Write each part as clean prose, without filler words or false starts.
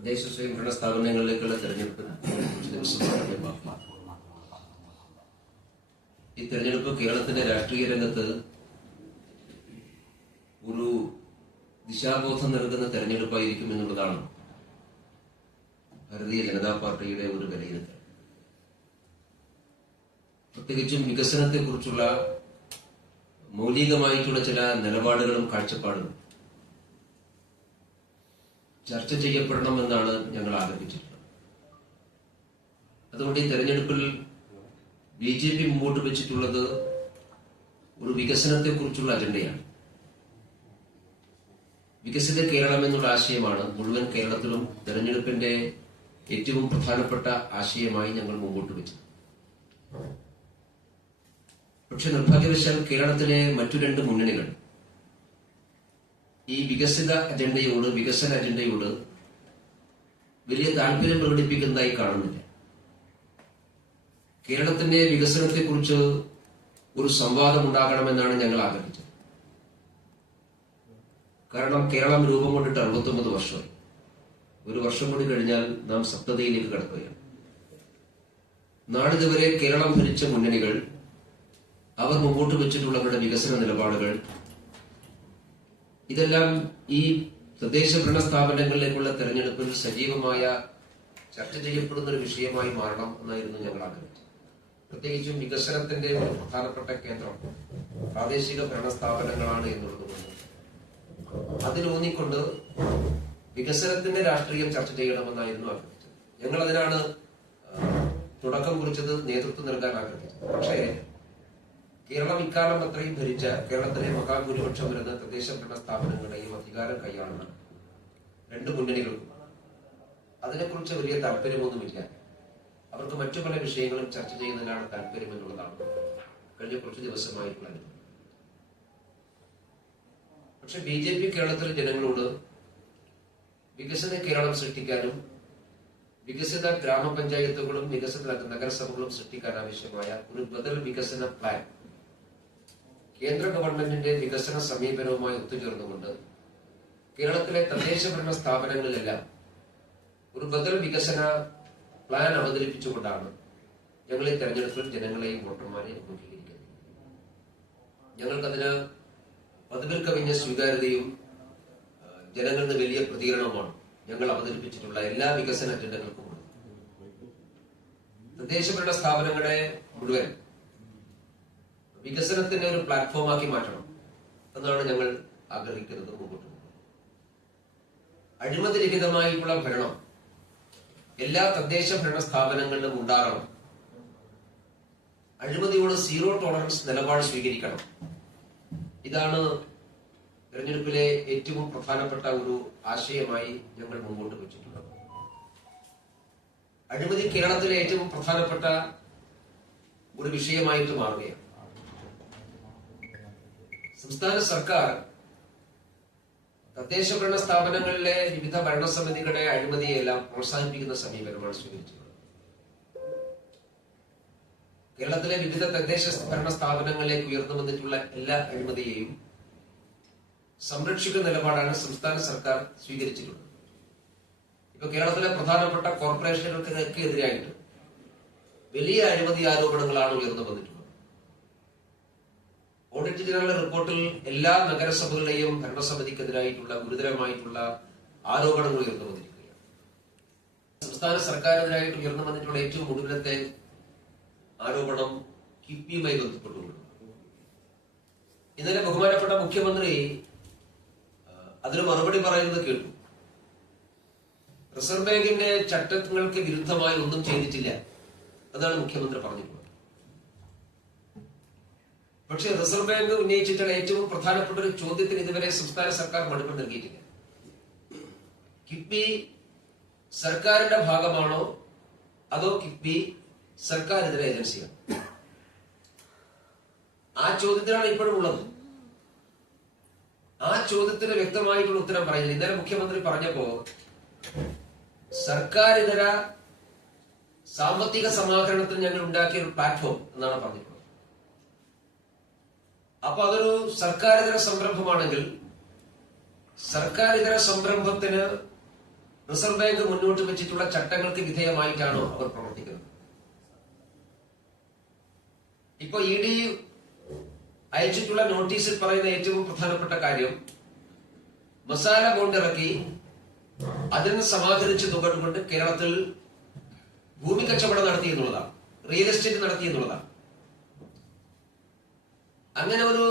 തദ്ദേശ സ്വയംഭരണ സ്ഥാപനങ്ങളിലേക്കുള്ള തെരഞ്ഞെടുപ്പിന് ഈ തെരഞ്ഞെടുപ്പ് കേരളത്തിന്റെ രാഷ്ട്രീയ രംഗത്ത് ഒരു ദിശാബോധം നൽകുന്ന തെരഞ്ഞെടുപ്പായിരിക്കും എന്നുള്ളതാണ് ഭാരതീയ ജനതാ പാർട്ടിയുടെ ഒരു വിലയിരുത്തൽ. പ്രത്യേകിച്ചും വികസനത്തെക്കുറിച്ചുള്ള മൗലികമായിട്ടുള്ള ചില നിലപാടുകളും കാഴ്ചപ്പാടുകളും ചർച്ച ചെയ്യപ്പെടണമെന്നാണ് ഞങ്ങൾ ആഗ്രഹിച്ചിട്ടുള്ളത്. അതുകൊണ്ട് ഈ തെരഞ്ഞെടുപ്പിൽ BJP മുമ്പോട്ട് വെച്ചിട്ടുള്ളത് ഒരു വികസനത്തെക്കുറിച്ചുള്ള അജണ്ടയാണ്. വികസിത കേരളം എന്നുള്ള ആശയമാണ് മുഴുവൻ കേരളത്തിലും തെരഞ്ഞെടുപ്പിന്റെ ഏറ്റവും പ്രധാനപ്പെട്ട ആശയമായി ഞങ്ങൾ മുമ്പോട്ട് വെച്ചത്. പക്ഷെ നിർഭാഗ്യവശാൽ കേരളത്തിലെ മറ്റു രണ്ട് മുന്നണികൾ ഈ വികസന അജണ്ടയോട് വലിയ താല്പര്യം പ്രകടിപ്പിക്കുന്നതായി കാണുന്നില്ല. കേരളത്തിന്റെ വികസനത്തെക്കുറിച്ച് ഒരു സംവാദം ഉണ്ടാകണമെന്നാണ് ഞങ്ങൾ ആഗ്രഹിച്ചത്. കാരണം കേരളം രൂപം കൊണ്ടിട്ട് 69 വർഷമായി. ഒരു വർഷം കൂടി കഴിഞ്ഞാൽ നാം സപ്തതിയിലേക്ക് കടക്കുകയാണ്. നാളിതുവരെ കേരളം ഭരിച്ച മുന്നണികൾ അവർ മുമ്പോട്ട് വെച്ചിട്ടുള്ള അവരുടെ വികസന നിലപാടുകൾ ഇതെല്ലാം ഈ തദ്ദേശ ഭരണ സ്ഥാപനങ്ങളിലേക്കുള്ള തെരഞ്ഞെടുപ്പിൽ സജീവമായ ചർച്ച ചെയ്യപ്പെടുന്ന ഒരു വിഷയമായി മാറണം എന്നായിരുന്നു ഞങ്ങൾ ആഗ്രഹിച്ചത്. പ്രത്യേകിച്ചും വികസനത്തിന്റെ ഒരു പ്രധാനപ്പെട്ട കേന്ദ്രം പ്രാദേശിക ഭരണ സ്ഥാപനങ്ങളാണ് എന്നുള്ളതുകൊണ്ട് അതിലൂന്നിക്കൊണ്ട് വികസനത്തിന്റെ രാഷ്ട്രീയം ചർച്ച ചെയ്യണമെന്നായിരുന്നു ആഗ്രഹിച്ചത്. ഞങ്ങൾ അതിനാണ് തുടക്കം കുറിച്ചത്, നേതൃത്വം നൽകാൻ ആഗ്രഹിച്ചത്. പക്ഷേ കേരളം ഇക്കാലം അത്രയും ഭരിച്ച കേരളത്തിലെ മഹാഭൂരിപക്ഷം വരുന്ന തദ്ദേശ ഭരണ സ്ഥാപനങ്ങളുടെയും അധികാരം കൈയാളുന്ന രണ്ട് മുന്നണികൾക്കും അതിനെക്കുറിച്ച് വലിയ താല്പര്യമൊന്നുമില്ല. അവർക്ക് മറ്റു പല വിഷയങ്ങളും ചർച്ച ചെയ്യുന്നതിനാണ് താല്പര്യം എന്നുള്ളതാണ് കഴിഞ്ഞ കുറച്ചു ദിവസമായിട്ടുള്ള അനുഭവം. പക്ഷെ BJP കേരളത്തിലെ ജനങ്ങളോട് വികസിത കേരളം സൃഷ്ടിക്കാനും വികസിത ഗ്രാമപഞ്ചായത്തുകളും വികസിത നഗരസഭകളും സൃഷ്ടിക്കാൻ ആവശ്യമായ ഒരു ബദൽ വികസന പ്ലാൻ കേന്ദ്ര ഗവൺമെന്റിന്റെ വികസന സമീപനവുമായി ഒത്തുചേർന്നുകൊണ്ട് കേരളത്തിലെ തദ്ദേശ ഭരണ സ്ഥാപനങ്ങളിലെല്ലാം ഒരു ബദൽ വികസന പ്ലാൻ അവതരിപ്പിച്ചുകൊണ്ടാണ് ഞങ്ങൾ ഈ തെരഞ്ഞെടുപ്പിൽ ജനങ്ങളെയും വോട്ടർമാരെയും അഭിമുഖീകരിക്കുന്നത്. ഞങ്ങൾക്കതിന് പതിവിൽ കവിഞ്ഞ സ്വീകാര്യതയും ജനങ്ങളിൽ നിന്ന് വലിയ പ്രതികരണവുമാണ് ഞങ്ങൾ അവതരിപ്പിച്ചിട്ടുള്ള എല്ലാ വികസന അജണ്ടകൾക്കും. തദ്ദേശ ഭരണ സ്ഥാപനങ്ങളെ മുഴുവൻ വികസനത്തിന്റെ ഒരു പ്ലാറ്റ്ഫോമാക്കി മാറ്റണം എന്നാണ് ഞങ്ങൾ ആഗ്രഹിക്കുന്നത്. മുമ്പോട്ട് അഴിമതിരഹിതമായിട്ടുള്ള ഭരണം എല്ലാ തദ്ദേശ ഭരണ സ്ഥാപനങ്ങളിലും ഉണ്ടാകണം. അഴിമതിയോട് സീറോ ടോളറൻസ് നിലപാട് സ്വീകരിക്കണം. ഇതാണ് തെരഞ്ഞെടുപ്പിലെ ഏറ്റവും പ്രധാനപ്പെട്ട ഒരു ആശയമായി ഞങ്ങൾ മുമ്പോട്ട് വെച്ചിട്ടുള്ളത്. അഴിമതി കേരളത്തിലെ ഏറ്റവും പ്രധാനപ്പെട്ട ഒരു വിഷയമായിട്ട് മാറുകയാണ്. സംസ്ഥാന സർക്കാർ തദ്ദേശ ഭരണ സ്ഥാപനങ്ങളിലെ വിവിധ ഭരണസമിതികളുടെ അഴിമതിയെല്ലാം പ്രോത്സാഹിപ്പിക്കുന്ന സമീപനമാണ് സ്വീകരിച്ചിട്ടുള്ളത്. കേരളത്തിലെ വിവിധ തദ്ദേശ ഭരണ സ്ഥാപനങ്ങളിലേക്ക് ഉയർന്നു വന്നിട്ടുള്ള എല്ലാ അഴിമതിയെയും സംരക്ഷിക്കുന്ന നിലപാടാണ് സംസ്ഥാന സർക്കാർ സ്വീകരിച്ചിട്ടുള്ളത്. ഇപ്പൊ കേരളത്തിലെ പ്രധാനപ്പെട്ട കോർപ്പറേഷനുകൾക്ക് എതിരായിട്ട് വലിയ അഴിമതി ആരോപണങ്ങളാണ് ഉയർന്നു വന്നിട്ടുള്ളത്. ഓഡിറ്റ് ജനറൽ റിപ്പോർട്ടിൽ എല്ലാ നഗരസഭകളുടെയും ഭരണസമിതിക്കെതിരായിട്ടുള്ള ഗുരുതരമായിട്ടുള്ള ആരോപണങ്ങൾ ഉയർന്നു വന്നിരിക്കുകയാണ്. സംസ്ഥാന സർക്കാരിനെതിരായിട്ട് ഉയർന്നു വന്നിട്ടുള്ള ഏറ്റവും ഒടുവിലത്തെ ആരോപണം കിഫ്ബിയുമായി ബന്ധപ്പെട്ടുകൊണ്ട് ഇന്നലെ ബഹുമാനപ്പെട്ട മുഖ്യമന്ത്രി അതിന് മറുപടി പറയുന്നത് കേട്ടു. റിസർവ് ബാങ്കിന്റെ ചട്ടങ്ങൾക്ക് വിരുദ്ധമായി ഒന്നും ചെയ്തിട്ടില്ല എന്നാണ് മുഖ്യമന്ത്രി പറഞ്ഞിട്ടുള്ളത്. പക്ഷെ റിസർവ് ബാങ്ക് ഉന്നയിച്ചിട്ടുള്ള ഏറ്റവും പ്രധാനപ്പെട്ട ഒരു ചോദ്യത്തിന് ഇതുവരെ സംസ്ഥാന സർക്കാർ മറുപടി നൽകിയിട്ടില്ല. കിഫ്ബി സർക്കാരിന്റെ ഭാഗമാണോ അതോ കിഫ്ബി സർക്കാർ ഇതര ഏജൻസിയാണ്? ആ ചോദ്യത്തിനാണ് ഇപ്പോഴും ഉള്ളത്. ആ ചോദ്യത്തിന് വ്യക്തമായിട്ടുള്ള ഉത്തരം പറയുന്നത് ഇന്നലെ മുഖ്യമന്ത്രി പറഞ്ഞപ്പോ സർക്കാർ ഇതര സാമ്പത്തിക സമാഹരണത്തിന് ഞങ്ങൾ ഉണ്ടാക്കിയ ഒരു പ്ലാറ്റ്ഫോം എന്നാണ് പറഞ്ഞിട്ടുള്ളത്. അപ്പൊ അതൊരു സർക്കാരിതര സംരംഭമാണെങ്കിൽ സർക്കാരിതര സംരംഭത്തിന് റിസർവ് ബാങ്ക് മുന്നോട്ട് വെച്ചിട്ടുള്ള ചട്ടങ്ങൾക്ക് വിധേയമായിട്ടാണോ അവർ പ്രവർത്തിക്കുന്നത്? ഇപ്പൊ ഇ ഡി അയച്ചിട്ടുള്ള നോട്ടീസിൽ പറയുന്ന ഏറ്റവും പ്രധാനപ്പെട്ട കാര്യം, മസാല ബോണ്ട് ഇറക്കി അതിന് സമാഹരിച്ച തുക കൊണ്ട് കേരളത്തിൽ ഭൂമി കച്ചവടം നടത്തി എന്നുള്ളതാണ്, റിയൽ എസ്റ്റേറ്റ് നടത്തി എന്നുള്ളതാണ്. അങ്ങനെ ഒരു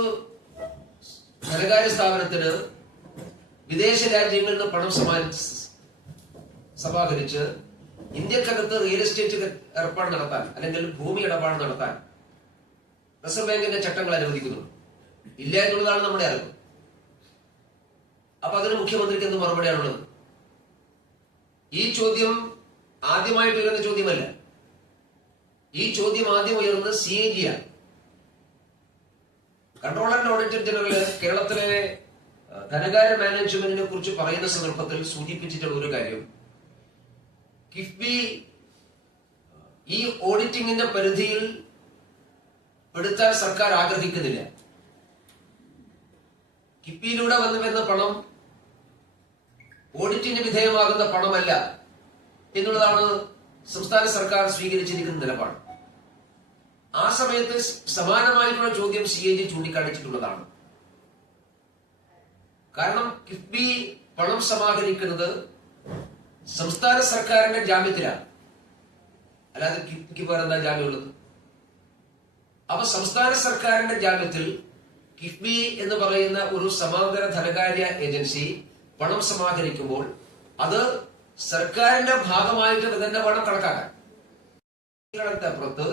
ധനകാര്യ സ്ഥാപനത്തിന് വിദേശ രാജ്യങ്ങളിൽ നിന്ന് പണം സമാഹരിച്ച് ഇന്ത്യക്കകത്ത് റിയൽ എസ്റ്റേറ്റ് ഏർപ്പാട് നടത്താൻ അല്ലെങ്കിൽ ഭൂമി ഇടപാട് നടത്താൻ റിസർവ് ബാങ്കിന്റെ ചട്ടങ്ങൾ അനുവദിക്കുന്നു ഇല്ല എന്നുള്ളതാണ് നമ്മുടെ അറിവ്. അപ്പൊ അതിന് മുഖ്യമന്ത്രിക്ക് എന്ത് മറുപടിയാണുള്ളത്? ഈ ചോദ്യം ആദ്യമായിട്ട് ഉയർന്ന ചോദ്യമല്ല. ഈ ചോദ്യം ആദ്യം ഉയർന്നത് CAG ആണ്. കൺട്രോളർ ആൻഡ് ഓഡിറ്റർ ജനറൽ കേരളത്തിലെ ധനകാര്യ മാനേജ്മെന്റിനെ കുറിച്ച് പറയുന്ന സന്ദർഭത്തിൽ സൂചിപ്പിച്ചിട്ടുള്ള ഒരു കാര്യം, കിഫ്ബി ഈ ഓഡിറ്റിംഗിന്റെ പരിധിയിൽ പെടുത്താൻ സർക്കാർ ആഗ്രഹിക്കുന്നില്ല. കിഫ്ബിയിലൂടെ വന്നു വരുന്ന പണം ഓഡിറ്റിന് വിധേയമാകുന്ന പണമല്ല എന്നുള്ളതാണ് സംസ്ഥാന സർക്കാർ സ്വീകരിച്ചിരിക്കുന്ന നിലപാട്. ആ സമയത്ത് സമാനമായിട്ടുള്ള ചോദ്യം CAG ചൂണ്ടിക്കാണിച്ചിട്ടുള്ളതാണ്. കാരണം കിഫ്ബി പണം സമാഹരിക്കുന്നത് സംസ്ഥാന സർക്കാരിന്റെ ജാമ്യത്തിലാണ്, അല്ലാതെ കിഫ്ബിക്ക് വേറെ എന്താ ജാമ്യമുള്ളത്? അപ്പൊ സംസ്ഥാന സർക്കാരിന്റെ ജാമ്യത്തിൽ കിഫ്ബി എന്ന് പറയുന്ന ഒരു സമാന്തര ധനകാര്യ ഏജൻസി പണം സമാഹരിക്കുമ്പോൾ അത് സർക്കാരിന്റെ ഭാഗമായിട്ട് തന്നെ വേണം കണക്കാക്കാൻ. അപ്പുറത്ത്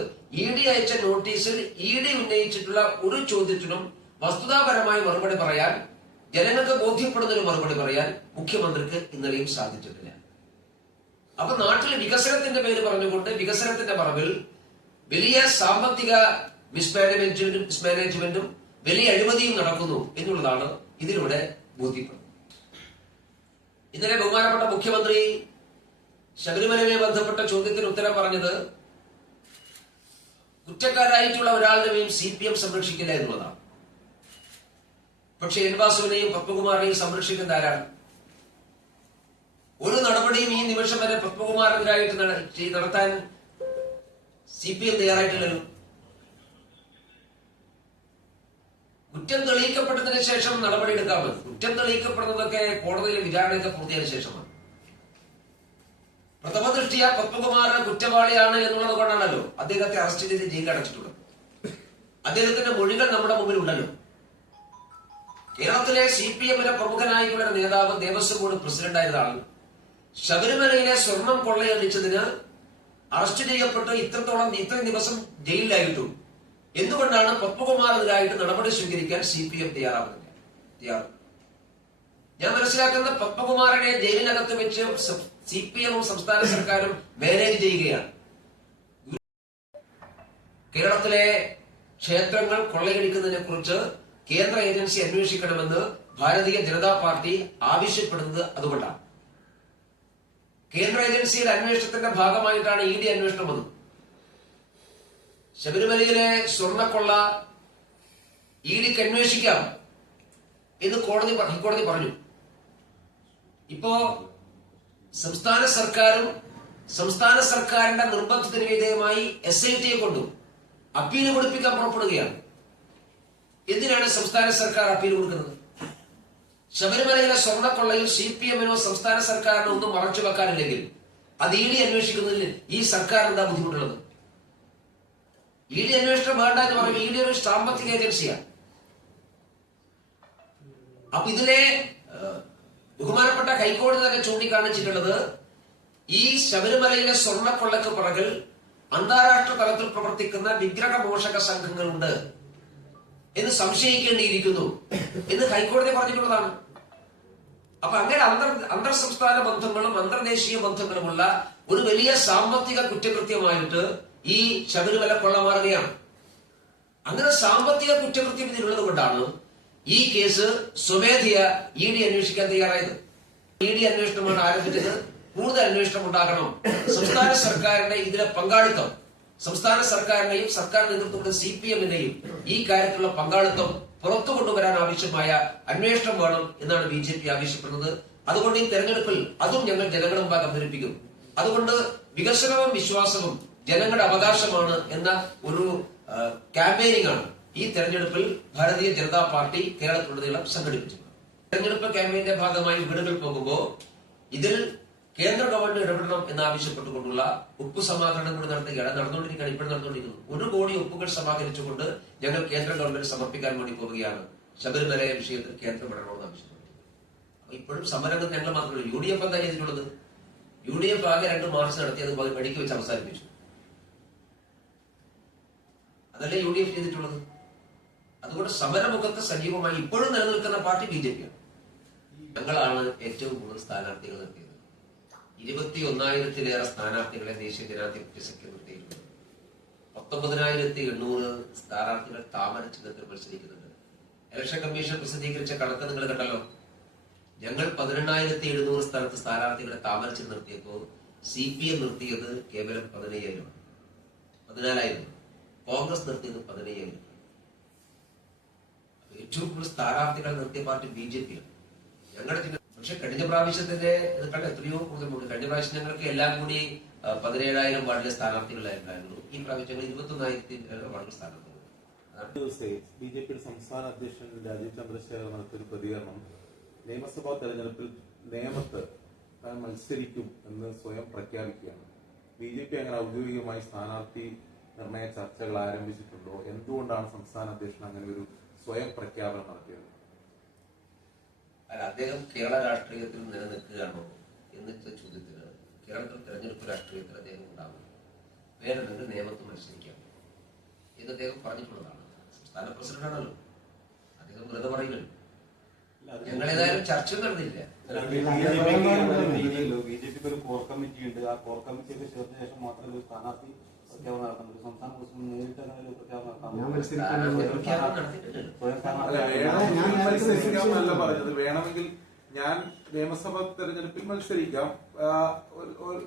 ED അയച്ച നോട്ടീസിൽ ED ഉന്നയിച്ചിട്ടുള്ള ഒരു ചോദ്യത്തിനും വസ്തുതാപരമായി മറുപടി പറയാൻ, ജനങ്ങൾക്ക് ബോധ്യപ്പെടുന്നതിന് മറുപടി പറയാൻ മുഖ്യമന്ത്രിക്ക് ഇന്നലെയും സാധിച്ചിട്ടില്ല. അപ്പൊ നാട്ടിൽ വികസനത്തിന്റെ പേര് പറഞ്ഞുകൊണ്ട് വികസനത്തിന്റെ പറമ്പിൽ വലിയ സാമ്പത്തിക മിസ്മാനേജ്മെന്റും വലിയ അഴിമതിയും നടക്കുന്നു എന്നുള്ളതാണ് ഇതിലൂടെ ബോധ്യപ്പെടുന്നത്. ഇന്നലെ ബഹുമാനപ്പെട്ട മുഖ്യമന്ത്രി ശബരിമലയുമായി ബന്ധപ്പെട്ട ചോദ്യത്തിന് ഉത്തരം പറഞ്ഞത് കുറ്റക്കാരായിട്ടുള്ള ഒരാളുടെയും CPM സംരക്ഷിക്കില്ല എന്നുള്ളതാണ്. പക്ഷെ എൻ വാസുവിനെയും പത്മകുമാറിനെയും സംരക്ഷിക്കുന്ന ആരാണ്? ഒരു നടപടിയും ഈ നിമിഷം വരെ പത്മകുമാറിനെതിരായിട്ട് നടത്താൻ CPM തയ്യാറായിട്ടില്ലല്ലോ. കുറ്റം തെളിയിക്കപ്പെട്ടതിന് ശേഷം നടപടി എടുക്കാമെന്ന്. കുറ്റം തെളിയിക്കപ്പെടുന്നതൊക്കെ കോടതിയിലെ വിചാരണയൊക്കെ പൂർത്തിയായ ശേഷമാണ്. പ്രഥമ ദൃഷ്ടിയ പത്മകുമാർ കുറ്റവാളിയാണ് എന്നുള്ളത് കൊണ്ടാണല്ലോ അദ്ദേഹത്തെ അറസ്റ്റ് ചെയ്ത് ജയിലിൽ അടച്ചിട്ടുള്ളത്. അദ്ദേഹത്തിന്റെ മൊഴികൾ നമ്മുടെ മുമ്പിൽ ഉണ്ടല്ലോ. കേരളത്തിലെ CPMിലെ പ്രമുഖനായിട്ടുള്ള നേതാവ്, ദേവസ്വം ബോർഡ് പ്രസിഡന്റ് ആയതാണ്. ശബരിമലയിലെ സ്വർണം കൊള്ളയടിച്ചതിന് അറസ്റ്റ് ചെയ്യപ്പെട്ട് ഇത്രയും ദിവസം ജയിലിലായിട്ടും എന്തുകൊണ്ടാണ് പത്മകുമാറിനെതിരായിട്ട് നടപടി സ്വീകരിക്കാൻ CPM തയ്യാറാകുന്നില്ല? ഞാൻ മനസ്സിലാക്കുന്ന പത്മകുമാറിനെ ജയിലിനകത്ത് വെച്ച് CPMും സംസ്ഥാന സർക്കാരും മാനേജ് ചെയ്യുകയാണ്. കേരളത്തിലെ ക്ഷേത്രങ്ങൾ കൊള്ളയടിക്കുന്നതിനെ കുറിച്ച് കേന്ദ്ര ഏജൻസി അന്വേഷിക്കണമെന്ന് ഭാരതീയ ജനതാ പാർട്ടി ആവശ്യപ്പെടുന്നത് അതുകൊണ്ടാണ്. കേന്ദ്ര ഏജൻസിയുടെ അന്വേഷണത്തിന്റെ ഭാഗമായിട്ടാണ് ED അന്വേഷണം വന്നത്. ശബരിമലയിലെ സ്വർണ്ണക്കൊള്ള EDക്ക് അന്വേഷിക്കാം എന്ന് ഹൈക്കോടതി പറഞ്ഞു. ഇപ്പോ സംസ്ഥാന സർക്കാരും സംസ്ഥാന സർക്കാരിന്റെ നിർബന്ധത്തിന് വിധേയമായി SITയെ കൊണ്ടു അപ്പീൽ കൊടുപ്പിക്കാൻ പുറപ്പെടുകയാണ്. എന്തിനാണ് സംസ്ഥാന സർക്കാർ അപ്പീൽ കൊടുക്കുന്നത്? ശബരിമലയിലെ സ്വർണ്ണക്കൊള്ളയിൽ CPMനോ സംസ്ഥാന സർക്കാരിനോ ഒന്നും മറച്ചു വെക്കാനില്ലെങ്കിൽ അത് ED അന്വേഷിക്കുന്നതിൽ ഈ സർക്കാർ എന്താ ബുദ്ധിമുട്ടുള്ളത്? ED അന്വേഷണം വേണ്ട എന്ന് പറയുമ്പോൾ ED ഒരു സാമ്പത്തിക ഏജൻസിയാണ്. അപ്പൊ ഇതിലെ ബഹുമാനപ്പെട്ട ഹൈക്കോടതി തന്നെ ചൂണ്ടിക്കാണിച്ചിട്ടുള്ളത് ഈ ശബരിമലയിലെ സ്വർണ്ണക്കൊള്ളക്ക് പുറകിൽ അന്താരാഷ്ട്ര തലത്തിൽ പ്രവർത്തിക്കുന്ന വിഗ്രഹമോഷക സംഘങ്ങളുണ്ട് എന്ന് സംശയിക്കേണ്ടിയിരിക്കുന്നു എന്ന് ഹൈക്കോടതി പറഞ്ഞിട്ടുള്ളതാണ്. അപ്പൊ അങ്ങനെ അന്തർ സംസ്ഥാന ബന്ധങ്ങളും അന്തർദേശീയ ബന്ധങ്ങളുമുള്ള ഒരു വലിയ സാമ്പത്തിക കുറ്റകൃത്യമായിട്ട് ഈ ശബരിമല കൊള്ള മാറുകയാണ്. അങ്ങനെ സാമ്പത്തിക കുറ്റകൃത്യം ഇതിലുള്ളത് കൊണ്ടാണ് ഈ കേസ് സ്വമേധയ ED അന്വേഷിക്കാൻ തയ്യാറായത്. ED അന്വേഷണമാണ് ആരംഭിച്ചത്. കൂടുതൽ അന്വേഷണം ഉണ്ടാകണം. സംസ്ഥാന സർക്കാരിന്റെ ഇതിലെ പങ്കാളിത്തം, സംസ്ഥാന സർക്കാരിന്റെയും സർക്കാർ നേതൃത്വത്തിലുള്ള CPMന്റെയും ഈ കാര്യത്തിലുള്ള പങ്കാളിത്തം പുറത്തു കൊണ്ടുവരാൻ ആവശ്യമായ അന്വേഷണം വേണം എന്നാണ് BJP ആവശ്യപ്പെടുന്നത്. അതുകൊണ്ട് ഈ തെരഞ്ഞെടുപ്പിൽ അതും ഞങ്ങൾ ജനങ്ങളുടെ മുമ്പാകെ അവതരിപ്പിക്കും. അതുകൊണ്ട് വികസനവും വിശ്വാസവും ജനങ്ങളുടെ അവകാശമാണ് എന്ന ഒരു ക്യാമ്പയിനിംഗ് ആണ് ഈ തെരഞ്ഞെടുപ്പിൽ ഭാരതീയ ജനതാ പാർട്ടി കേരളത്തിലുടനീളം സംഘടിപ്പിച്ചത്. തെരഞ്ഞെടുപ്പ് ക്യാമ്പയിന്റെ ഭാഗമായി വീടുകൾ പോകുമ്പോൾ ഇതിൽ കേന്ദ്ര ഗവൺമെന്റ് ഇടപെടണം എന്നാവശ്യപ്പെട്ടുകൊണ്ടുള്ള ഒപ്പ് സമാഹരണം കൂടി നടത്തുകയാണ്. നടന്നുകൊണ്ടിരിക്കുകയാണ്, ഇപ്പോഴും നടന്നുകൊണ്ടിരിക്കുന്നു. 1 കോടി ഒപ്പുകൾ സമാഹരിച്ചുകൊണ്ട് ഞങ്ങൾ കേന്ദ്ര ഗവൺമെന്റ് സമർപ്പിക്കാൻ വേണ്ടി പോവുകയാണ്. ശബരിമല വിഷയത്തിൽ കേന്ദ്രം ഇടപെടണമെന്ന് ആവശ്യപ്പെട്ടു. അപ്പൊ ഇപ്പോഴും സമരങ്ങൾ ഞങ്ങൾ മാത്രമല്ല. UDF എന്താ ചെയ്തിട്ടുള്ളത്? UDF ആകെ 2 മാർച്ച് നടത്തി അത് വഴിക്ക് വെച്ച് അവസാനിപ്പിച്ചു. അതല്ലേ UDF ചെയ്തിട്ടുള്ളത്? അതുകൊണ്ട് സമരമുഖത്ത് സജീവമായി ഇപ്പോഴും നിലനിൽക്കുന്ന പാർട്ടി BJP ആണ്. ഞങ്ങളാണ് ഏറ്റവും കൂടുതൽ സ്ഥാനാർത്ഥികൾ നിർത്തിയത്. 21,000-ലേറെ സ്ഥാനാർത്ഥികളെ ദേശീയ ജനാധിപത്യ സഖ്യം നിർത്തിയിട്ടുണ്ട്. 19,800 സ്ഥാനാർത്ഥികൾ താമര ചിഹ്നത്തിൽ മത്സരിക്കുന്നുണ്ട്. ഇലക്ഷൻ കമ്മീഷൻ പ്രസിദ്ധീകരിച്ച കണക്ക് നിങ്ങൾ കണ്ടല്ലോ. ഞങ്ങൾ 18,700 സ്ഥലത്ത് സ്ഥാനാർത്ഥികളെ താമര ചിഹ്നം നിർത്തിയപ്പോൾ CPM നിർത്തിയത് കേവലം 14,000. കോൺഗ്രസ് നിർത്തിയത് 15,000. ഏറ്റവും കൂടുതൽ സ്ഥാനാർത്ഥികൾ നിർത്തിയ പാർട്ടി BJP ആണ്. ഞങ്ങളുടെ ചിഹ്നം പക്ഷെ കഴിഞ്ഞ പ്രാവശ്യത്തിന്റെ കണ്ട എത്രയോ കൂടുതലുണ്ട്. കഴിഞ്ഞ പ്രാവശ്യം ഞങ്ങൾക്ക് എല്ലാം കൂടി 17,000 വാർഡിലെ സ്ഥാനാർത്ഥികളായിരുന്നു. ഈ പ്രാവശ്യം 21,000 വാർഡിലെ സ്ഥാനാർത്ഥികൾ. BJP സംസ്ഥാന അധ്യക്ഷൻ രാജീവ് ചന്ദ്രശേഖർ നടത്തിയൊരു പ്രതികരണം, നിയമസഭാ തെരഞ്ഞെടുപ്പിൽ നേമത്ത് മത്സരിക്കും എന്ന് സ്വയം പ്രഖ്യാപിക്കുകയാണ്. BJP അങ്ങനെ ഔദ്യോഗികമായി സ്ഥാനാർത്ഥി നിർണയ ചർച്ചകൾ ആരംഭിച്ചിട്ടുണ്ടോ? എന്തുകൊണ്ടാണ് സംസ്ഥാന അധ്യക്ഷൻ അങ്ങനെ ഒരു സ്വയം പ്രഖ്യാപനം നടത്തിയത്? അല്ല, അദ്ദേഹം കേരള രാഷ്ട്രീയത്തിൽ നിലനിൽക്കുകയാണോ എന്ന ചോദ്യത്തിന് കേരളത്തിൽ തെരഞ്ഞെടുപ്പ് രാഷ്ട്രീയത്തിൽ അദ്ദേഹം ഉണ്ടാകും. വേണമെങ്കിൽ നിയമത്ത് മത്സരിക്കാം എന്ന് അദ്ദേഹം പറഞ്ഞിട്ടുള്ളതാണ്. സംസ്ഥാന പ്രസിഡന്റാണല്ലോ, അദ്ദേഹം വെറുതെ പറയുകയാണ്. ഞങ്ങളേതായാലും ചർച്ച നടന്നില്ല. BJP ഒരു കോർ കമ്മിറ്റി ഉണ്ട്. ആ കോർ കമ്മിറ്റിയൊക്കെ ചേർന്ന ശേഷം മാത്രമേ ഒരു സ്ഥാനാർത്ഥി പ്രഖ്യാപനം നടത്തുന്നത്. സംസ്ഥാന പ്രസിഡന്റ് നേരിട്ട് അങ്ങനെ പ്രഖ്യാപനം പറഞ്ഞത് വേണമെങ്കിൽ ഞാൻ നിയമസഭാ തെരഞ്ഞെടുപ്പിൽ മത്സരിക്കാം,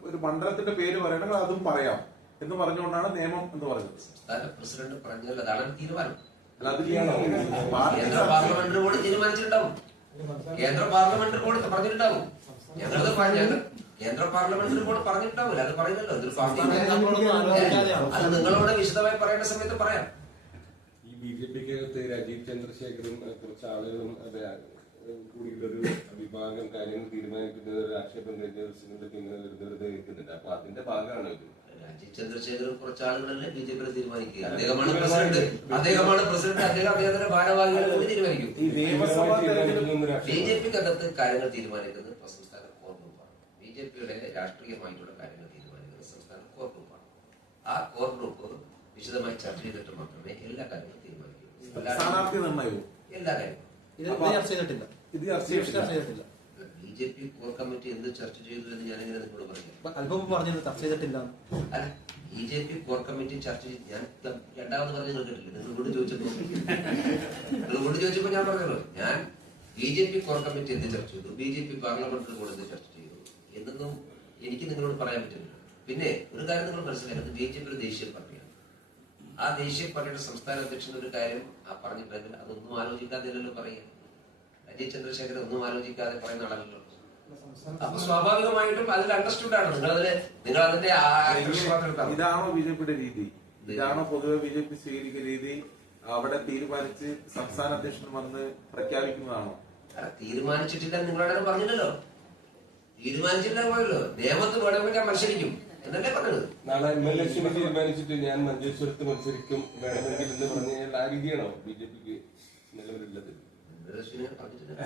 ഒരു മണ്ഡലത്തിന്റെ പേര് പറയണമെങ്കിൽ അതും പറയാം എന്ന് പറഞ്ഞുകൊണ്ടാണ് നിയമം എന്ന് പറഞ്ഞത്. സംസ്ഥാന പ്രസിഡന്റ് പറഞ്ഞാൽ അതാണ് തീരുമാനം. കേന്ദ്ര പാർലമെന്റ് ബോർഡ് തീരുമാനിച്ചിട്ടുണ്ടാവും. കേന്ദ്ര പാർലമെന്റ് ബോർഡ് പറഞ്ഞിട്ടുണ്ടാവും. ഞങ്ങളത് കേന്ദ്ര പാർലമെന്റ് ബോർഡ് പറഞ്ഞിട്ടുണ്ടാവില്ല. അത് പറയുന്നല്ലോ. അത് നിങ്ങളോട് വിശദമായി പറയേണ്ട സമയത്ത് പറയാം. ഈ BJPക്കകത്ത് രാജീവ് ചന്ദ്രശേഖരും കുറച്ച് ആളുകളും കൂടിയുള്ളൊരു വിഭാഗം കാര്യങ്ങൾ തീരുമാനിക്കുന്നത് ഒരു ആക്ഷേപം കഴിഞ്ഞ ഇങ്ങനെ വെറുതെ വെക്കുന്നുണ്ട്. അപ്പൊ അതിന്റെ ഭാഗമാണ് ഇത്. രാജീവ് ചന്ദ്രശേഖരൻ കുറച്ച് ആളുകളല്ലേ BJP തീരുമാനിക്കുക. അദ്ദേഹമാണ് പ്രസിഡന്റ്. അദ്ദേഹത്തിന്റെ ഭാരവാഹികളെ കൂടി തീരുമാനിക്കും. BJPക്കകത്ത് കാര്യങ്ങൾ തീരുമാനിക്കുന്നത് സംസ്ഥാന കോർ ഗ്രൂപ്പാണ്. BJPയുടെ രാഷ്ട്രീയമായിട്ടുള്ള കാര്യങ്ങൾ തീരുമാനിക്കുന്നത് സംസ്ഥാന കോർ ഗ്രൂപ്പാണ്. ആ കോർ ഗ്രൂപ്പ് വിശദമായി ചർച്ച ചെയ്തിട്ട് മാത്രമേ എല്ലാ കാര്യങ്ങളും തീരുമാനിക്കൂ. എല്ലാ കാര്യവും ഇത് ചർച്ച ചെയ്തിട്ടില്ല. BJP കോർ കമ്മിറ്റി എന്ത് ചർച്ച ചെയ്തു എന്ന് ഞാനിങ്ങനെ നിങ്ങളോട് പറയാം. അല്പം പറഞ്ഞത് ചർച്ച ചെയ്തിട്ടില്ല. അല്ല, BJP കോർ കമ്മിറ്റി ചർച്ച ചെയ്ത് ഞാൻ രണ്ടാമത് പറഞ്ഞു കേട്ടില്ല. നിങ്ങളോട് ചോദിച്ചപ്പോ ഞാൻ പറഞ്ഞല്ലോ, ഞാൻ BJP കോർ കമ്മിറ്റി എന്ത് ചർച്ച ചെയ്തു, BJP പാർലമെന്ററി ബോർഡ് എന്ത് ചർച്ച ചെയ്തു എന്നൊന്നും എനിക്ക് നിങ്ങളോട് പറയാൻ പറ്റില്ല. പിന്നെ ഒരു കാര്യം നിങ്ങൾ മനസ്സിലാക്കുന്നത്, BJP ഒരു ദേശീയ പാർട്ടിയാണ്. ആ ദേശീയ പാർട്ടിയുടെ സംസ്ഥാന അധ്യക്ഷൻ ഒരു കാര്യം പറഞ്ഞിട്ടുണ്ടെങ്കിൽ അതൊന്നും ആലോചിക്കാതെയല്ലോ പറയുക. രാജീവ് ചന്ദ്രശേഖരൻ ഒന്നും ആലോചിക്കാതെ പറയുന്ന ആളല്ലോ. അപ്പൊ സ്വാഭാവികമായിട്ടും അതിൽ അണ്ടർസ്റ്റുഡ് ആണ്. നിങ്ങൾ അതിന്റെ ഇതാണോ BJPയുടെ രീതി? ഇതാണോ പൊതുവെ BJP സ്വീകരിക്കുന്ന രീതി? അവിടെ തീരുമാനിച്ച് സംസ്ഥാന അധ്യക്ഷൻ വന്ന് പ്രഖ്യാപിക്കുന്നതാണോ? തീരുമാനിച്ചിട്ടില്ല. നിങ്ങളവിടെ പറഞ്ഞില്ലല്ലോ. തീരുമാനിച്ചിട്ടില്ല പോയല്ലോ. നിയമത്ത് വേണമെങ്കിൽ ഞാൻ മത്സരിക്കും എന്നല്ലേ പറഞ്ഞത്. നാളെ MLA തീരുമാനിച്ചിട്ട് ഞാൻ മഞ്ചേശ്വരത്ത് മത്സരിക്കും വേണമെങ്കിൽ എന്ന് പറഞ്ഞാൽ ആ രീതിയാണോ BJPക്ക് നിലവിലുള്ളത്? പറഞ്ഞിട്ടില്ല.